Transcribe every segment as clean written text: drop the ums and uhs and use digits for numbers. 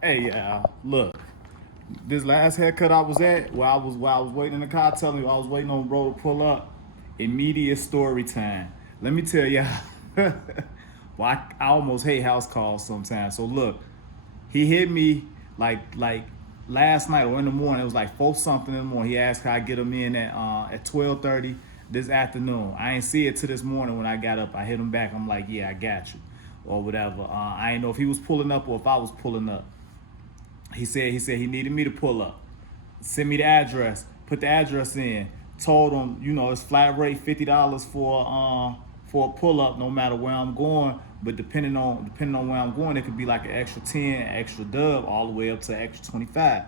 Hey, look, this last haircut I was at, while I was waiting in the car, telling you I was waiting on bro to pull up. Immediate story time. Let me tell you, well, I almost hate house calls sometimes. So look, he hit me like last night or in the morning. It was like 4 something in the morning. He asked, "Can I get him in at 12:30 this afternoon?" I ain't see it till this morning when I got up. I hit him back. I'm like, "Yeah, I got you," or whatever. I ain't know if he was pulling up or if I was pulling up. He said he needed me to pull up. Send me the address. Put the address in. Told him, it's flat rate $50 for a pull up, no matter where I'm going. But depending on where I'm going, it could be like an extra 10, extra dub, all the way up to extra 25.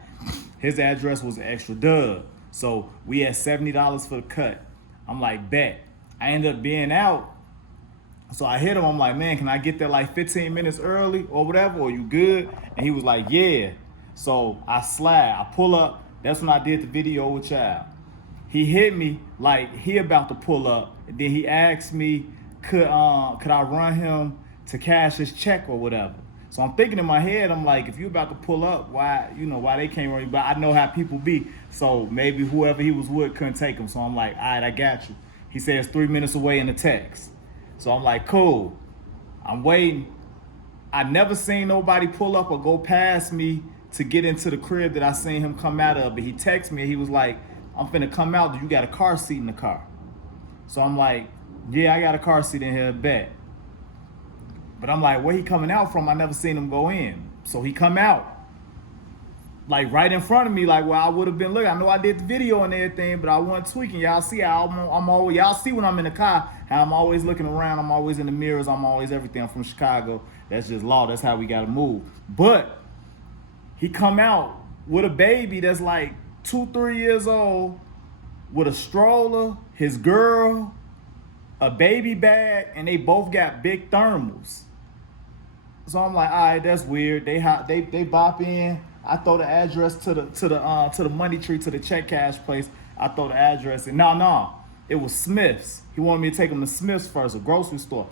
His address was an extra dub, so we had $70 for the cut. I'm like, bet. I ended up being out, so I hit him. I'm like, man, can I get there like 15 minutes early or whatever? Or you good? And he was like, yeah. So I slide. I pull up. That's when I did the video with y'all. He hit me like he about to pull up. And then he asked me, could I run him to cash his check or whatever? So I'm thinking in my head, I'm like, if you about to pull up, why they can't run you? But I know how people be. So maybe whoever he was with couldn't take him. So I'm like, all right, I got you. He said it's 3 minutes away in the text. So I'm like, cool. I'm waiting. I never seen nobody pull up or go past me to get into the crib that I seen him come out of. But he texted me and he was like, I'm finna come out. Do you got a car seat in the car? So I'm like, yeah, I got a car seat in here, bet. But I'm like, where he coming out from? I never seen him go in. So he come out like right in front of me, like where I would have been looking. I know I did the video and everything, but I wasn't tweaking. Y'all see how I'm always, y'all see when I'm in the car, how I'm always looking around. I'm always in the mirrors. I'm always everything. I'm from Chicago. That's just law. That's how we got to move. But he come out with a baby that's like 2, 3 years old, with a stroller, his girl, a baby bag, and they both got big thermals. So I'm like, all right, that's weird. They bop in. I throw the address to the money tree, to the check cash place. I throw the address in. No, it was Smith's. He wanted me to take him to Smith's first, a grocery store.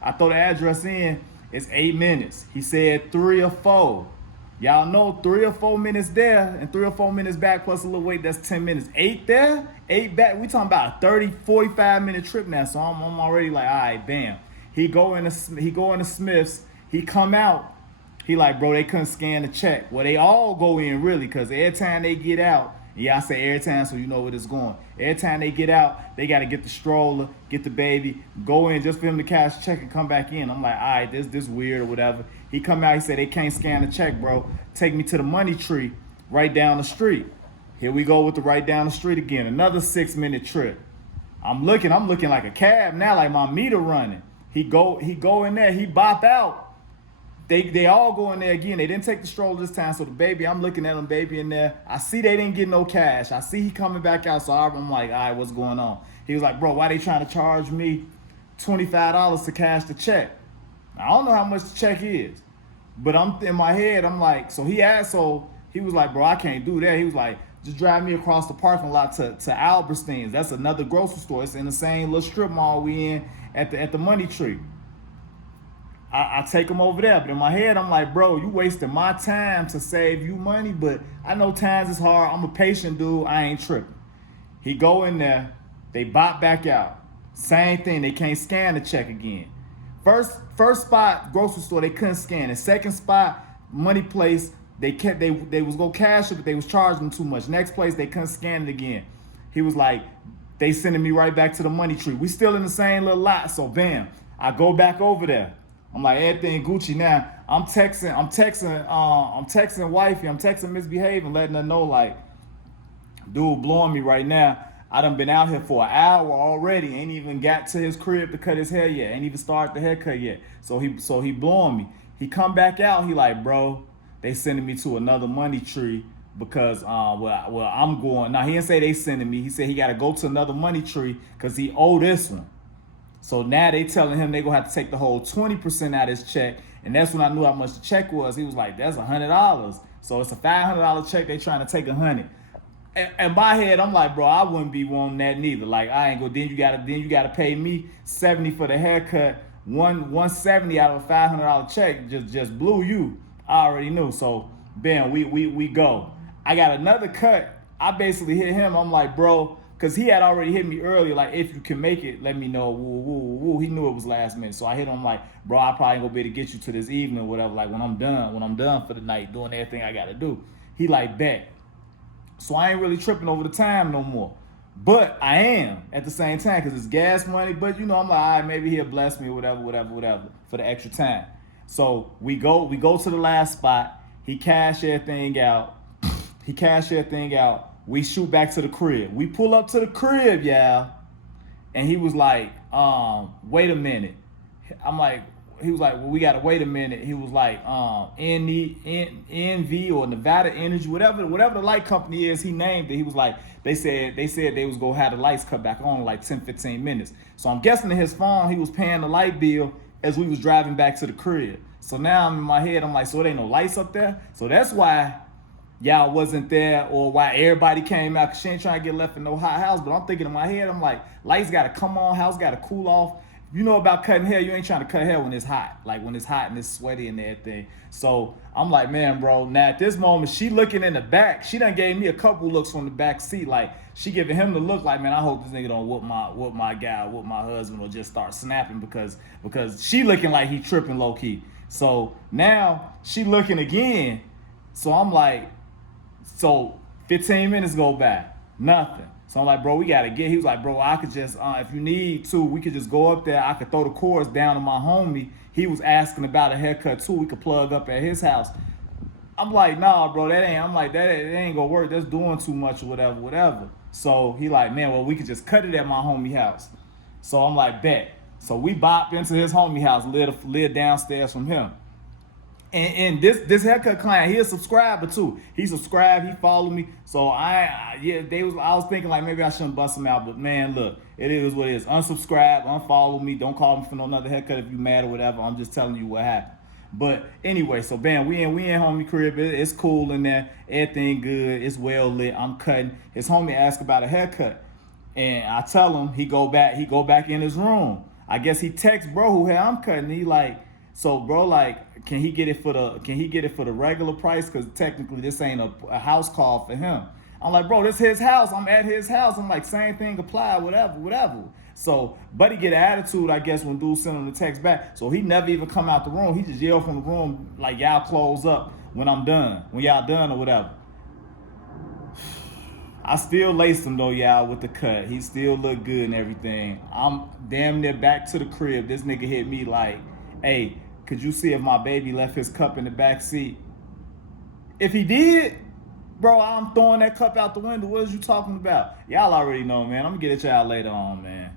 I throw the address in. It's 8 minutes. He said 3 or 4. Y'all know 3 or 4 minutes there and 3 or 4 minutes back plus a little wait, that's 10 minutes. 8 there, 8 back. We talking about a 30, 45-minute trip now. So I'm already like, all right, bam. He go into Smith's. He come out. He like, bro, they couldn't scan the check. Well, they all go in really, because every time they get out, yeah, I say every time so you know where it's going. Every time they get out, they got to get the stroller, get the baby, go in just for him to cash the check and come back in. I'm like, all right, this weird or whatever. He come out, he said, they can't scan the check, bro. Take me to the money tree right down the street. Here we go with the right down the street again. Another 6-minute trip. I'm looking like a cab now, like my meter running. He go in there, he bop out. They all go in there again. They didn't take the stroller this time. So the baby, I'm looking at them, baby in there. I see they didn't get no cash. I see he coming back out. So I'm like, all right, what's going on? He was like, bro, why they trying to charge me $25 to cash the check? I don't know how much the check is. But I'm in my head, I'm like, so he was like, bro, I can't do that. He was like, just drive me across the parking lot to Alberstein's. That's another grocery store. It's in the same little strip mall we in at the money tree. I take him over there, but in my head, I'm like, bro, you wasting my time to save you money, but I know times is hard. I'm a patient dude. I ain't tripping. He go in there. They bop back out. Same thing. They can't scan the check again. First spot, grocery store, they couldn't scan. The second spot, money place, they was gonna cash it, but they was charging them too much. Next place, they couldn't scan it again. He was like, they sending me right back to the money tree. We still in the same little lot, so bam, I go back over there. I'm like, everything Gucci now. I'm texting wifey, I'm texting misbehaving, letting her know like, dude blowing me right now. I done been out here for an hour already. Ain't even got to his crib to cut his hair yet. Ain't even started the haircut yet. So he blowing me. He come back out. He like, bro, they sending me to another money tree because I'm going. Now he didn't say they sending me. He said he got to go to another money tree because he owe this one. So now they telling him they gonna have to take the whole 20% out of his check, and that's when I knew how much the check was. He was like, "That's $100." So it's a $500 check. They trying to take 100. In my head, I'm like, bro, I wouldn't be wanting that neither. Like, I ain't go. Then you gotta pay me 70 for the haircut. 170 out of a $500 check just blew you. I already knew. So Bam, we go. I got another cut. I basically hit him. I'm like, bro, because he had already hit me earlier. Like, if you can make it, let me know. Woo, woo, woo. He knew it was last minute. So I hit him like, bro, I probably ain't gonna be able to get you to this evening or whatever. Like, when I'm done for the night, doing everything I gotta do. He like, bet. So I ain't really tripping over the time no more. But I am at the same time because it's gas money. But you know, I'm like, all right, maybe he'll bless me or whatever for the extra time. So we go to the last spot. He cashed everything out. We shoot back to the crib. We pull up to the crib, y'all. And he was like, wait a minute. I'm like, he was like, well, we gotta wait a minute. He was like, NV or Nevada Energy, whatever the light company is, he named it. He was like, they said they was gonna have the lights cut back on in like 10, 15 minutes. So I'm guessing in his phone, he was paying the light bill as we was driving back to the crib. So now I'm in my head, I'm like, so there ain't no lights up there? So that's why y'all wasn't there, or why everybody came out, because she ain't trying to get left in no hot house. But I'm thinking in my head, I'm like, lights gotta come on, house gotta cool off. You know about cutting hair, you ain't trying to cut hair when it's hot. Like when it's hot and it's sweaty and everything. So I'm like, man, bro, now at this moment, she looking in the back. She done gave me a couple looks from the back seat. Like she giving him the look like, man, I hope this nigga don't whoop my guy, whoop my husband, or just start snapping because she looking like he tripping low key. So now she looking again. So I'm like, so 15 minutes go by, nothing. So I'm like, bro, we gotta get. He was like, bro, I could just, if you need to, we could just go up there. I could throw the cords down to my homie. He was asking about a haircut too. We could plug up at his house. I'm like, nah, bro, that ain't gonna work. That's doing too much or whatever. So he like, man, well, we could just cut it at my homie house. So I'm like, bet. So we bop into his homie house, live downstairs from him. And this haircut client, he a subscriber too. He subscribed, he followed me. So I was thinking like maybe I shouldn't bust him out, but man, look, it is what it is. Unsubscribe, unfollow me, don't call me for no another haircut if you mad or whatever. I'm just telling you what happened. But anyway, so bam, we in homie crib. It's cool in there, everything good, it's well lit. I'm cutting. His homie asked about a haircut, and I tell him he go back in his room. I guess he text bro who I'm cutting. He like, so bro, like, can he get it for the regular price? Because technically this ain't a house call for him. I'm like, bro, this his house. I'm at his house. I'm like, same thing apply, whatever. So buddy get an attitude, I guess, when dude sent him the text back. So he never even come out the room. He just yelled from the room like, y'all close up when I'm done, when y'all done or whatever. I still laced him though, y'all, with the cut. He still look good and everything. I'm damn near back to the crib. This nigga hit me like, hey, could you see if my baby left his cup in the back seat? If he did, bro, I'm throwing that cup out the window. What is you talking about? Y'all already know, man. I'm gonna get at y'all later on, man.